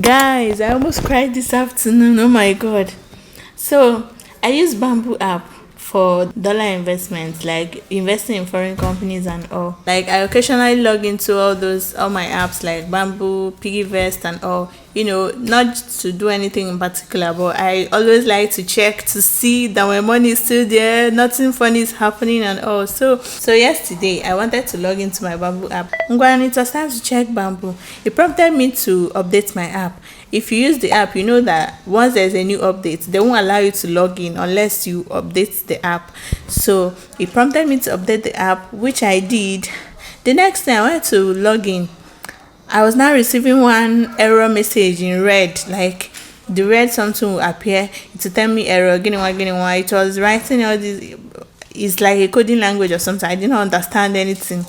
Guys, I almost cried this afternoon. Oh my god. So I use Bamboo app for dollar investments, like investing in foreign companies and all. Like I occasionally log into all my apps like Bamboo, Piggyvest and all. Not to do anything in particular, but I always like to check to see that my money is still there, nothing funny is happening and all. So yesterday I wanted to log into my Bamboo app. When it was time to check Bamboo, it prompted me to update my app. If you use the app, you know that once there's a new update, they won't allow you to log in unless you update the app. So it prompted me to update the app, which I did. The next thing I went to log in, I was now receiving one error message in red, like the red something will appear to tell me error, getting one. It was writing all this, it's like a coding language or something. I didn't understand anything.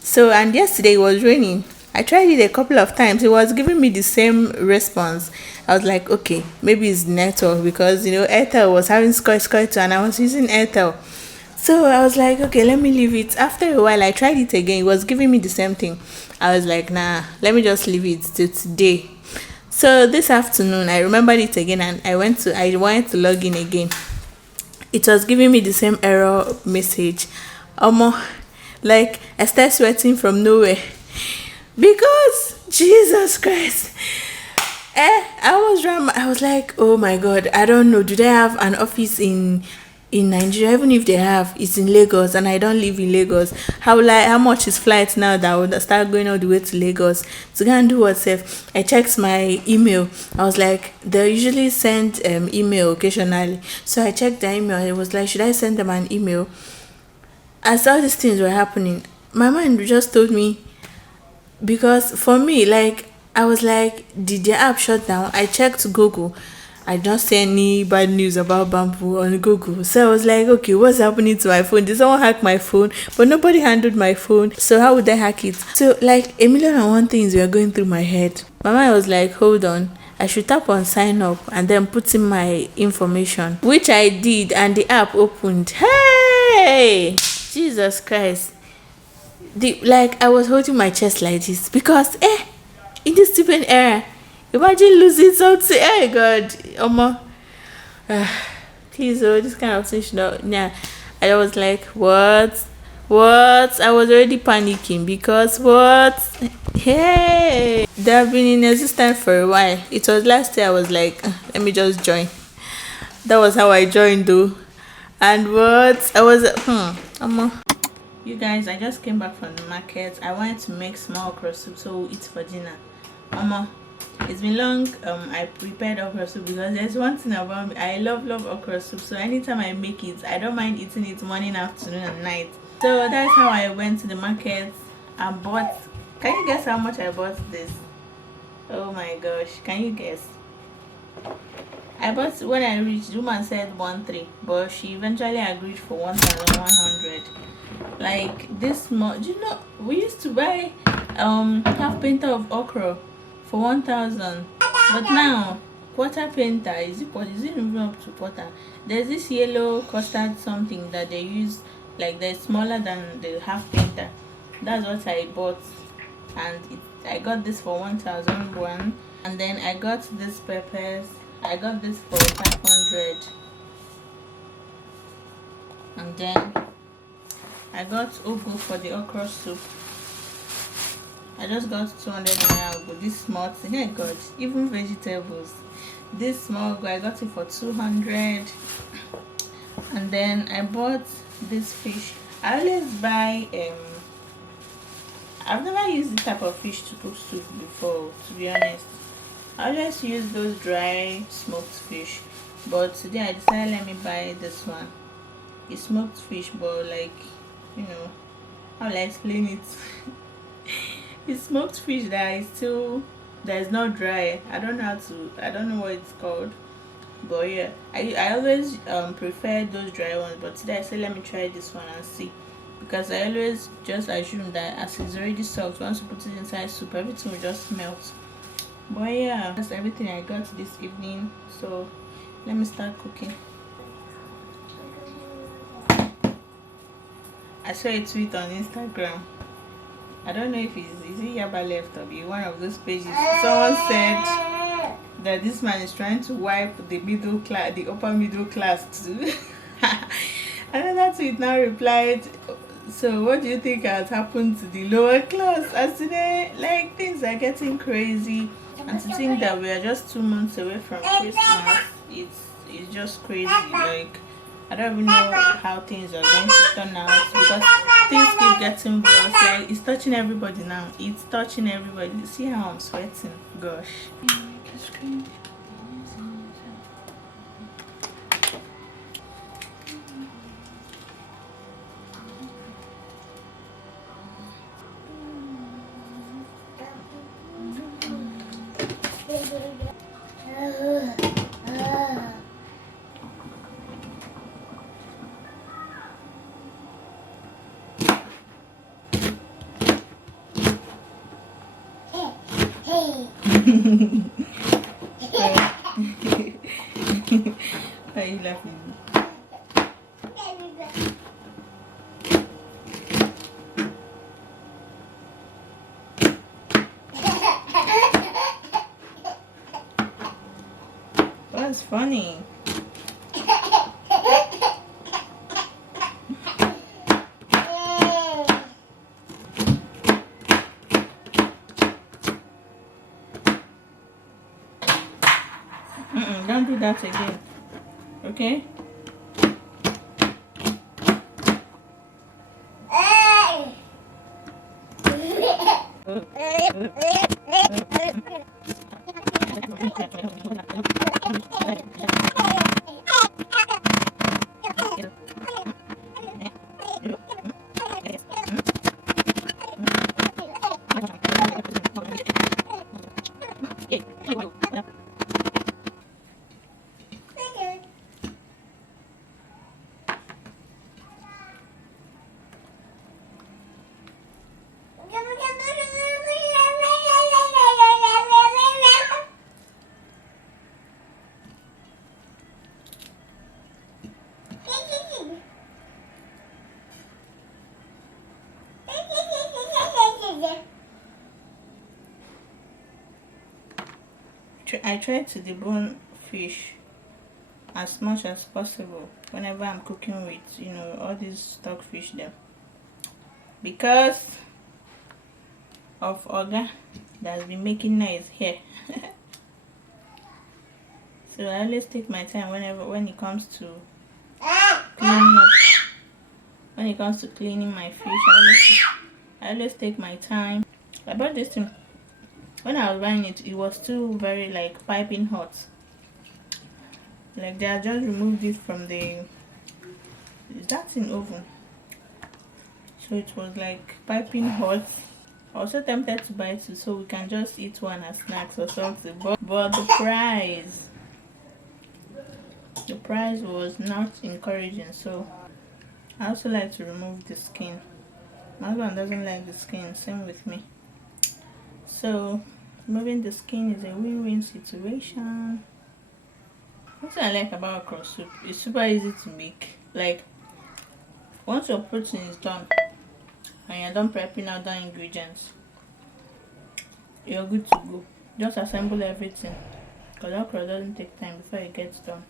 So, and yesterday it was raining. I tried it a couple of times. It was giving me the same response. I was like, okay, maybe it's network because Airtel was having score too, and I was using Airtel. So I was like, okay, let me leave it. After a while, I tried it again. It was giving me the same thing. I was like, nah, let me just leave it till today. So this afternoon, I remembered it again, and I wanted to log in again. It was giving me the same error message. Omo, like I started sweating from nowhere because Jesus Christ. I was like, oh my god, I don't know. Do they have an office in Nigeria? Even if they have, it's in Lagos, and I don't live in Lagos. How much is flight now that I would start going all the way to Lagos to go and do what if? I checked my email. I was like, they usually send email occasionally, so I checked the email. It was like, should I send them an email? As all these things were happening, my mind just told me, because for me, like, I was like, did the app shut down? I checked Google. I don't see any bad news about Bamboo on Google. So I was like, okay, what's happening to my phone? Did someone hack my phone? But nobody handled my phone. So how would I hack it? So like a million and one things were going through my head. My mind was like, hold on. I should tap on sign up and then put in my information, which I did, and the app opened. Hey! Jesus Christ. Like I was holding my chest like this because in this stupid era, imagine losing something. Hey God, Omo, please, this kind of thing should not. Yeah, I was like, what? I was already panicking because what? Hey, they have been in existence for a while. It was last year. I was like, let me just join. That was how I joined though, and what I was, Omo. You guys, I just came back from the market. I wanted to make small okra soup, so we'll eat for dinner. Mama, it's been long. I prepared okra soup because there's one thing about me. I love okra soup. So anytime I make it, I don't mind eating it morning, afternoon, and night. So that's how I went to the market and bought. Can you guess how much I bought this? Oh my gosh, can you guess? I bought, when I reached, the woman said 1,300, but she eventually agreed for 1,100. Like this small, do you know, we used to buy half painter of okra for 1,000, but now quarter painter is it even up to quarter? There's this yellow custard something that they use, like they're smaller than the half painter. That's what I bought, and I got this for 1,001. And then I got this peppers. I got this for 500. And then I got ugu for the okra soup. I just got 200 naira ugu. This small thing, hey God, even vegetables. This small ugu, I got it for 200. And then I bought this fish. I always buy I've never used this type of fish to cook soup before, to be honest. I always use those dry smoked fish, but today I decided let me buy this one. It's smoked fish, but like, how will I explain it? It's smoked fish that is not dry. I don't know what it's called, but yeah, I always prefer those dry ones, but today I said let me try this one and see, because I always just assume that as it's already soft, once you put it inside soup, everything will just melt. But yeah, that's everything I got this evening, so let me start cooking. I saw a tweet on Instagram. I don't know if is it Yaba left or be one of those pages. Someone said that this man is trying to wipe the middle class, the upper middle class too. Another tweet now replied, so what do you think has happened to the lower class? As today, like, things are getting crazy, and to think that we are just 2 months away from Christmas, it's just crazy. Like, I don't even know how things are going to turn out, because things keep getting worse. Like, it's touching everybody now. It's touching everybody. See how I'm sweating? Gosh. Why are you laughing? What's funny? Don't do that again, okay? I try to debone fish as much as possible whenever I'm cooking with, you know, all these stock fish there, because of Oga that's been making noise here. So I always take my time when it comes to cleaning up. When it comes to cleaning my fish, I always take my time. I bought this thing. When I was buying it, it was still very like piping hot. Like they had just removed it from the, is that in oven? So it was like piping hot. I was so tempted to buy it so we can just eat one as snacks or something. But the price was not encouraging. So I also like to remove the skin. My husband doesn't like the skin, same with me. So removing the skin is a win-win situation. What I like about okra soup, it's super easy to make. Like, once your protein is done and you're done prepping other ingredients, you're good to go. Just assemble everything, because okra doesn't take time before it gets done.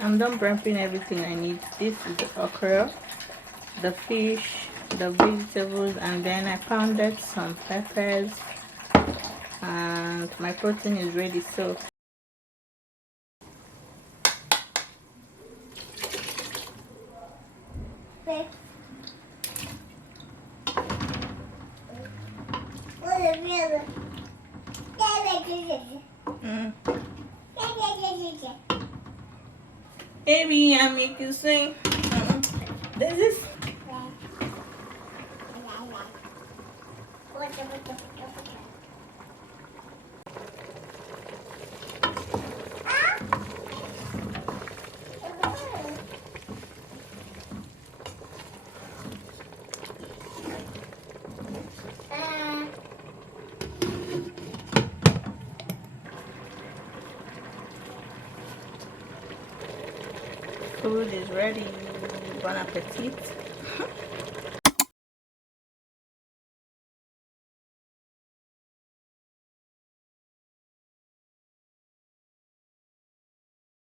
I'm done prepping everything I need. This is the okra, the fish, the vegetables, and then I pounded some peppers, and my protein is ready. So baby, I'm making sing. There's this. Food is ready. Bon appetit.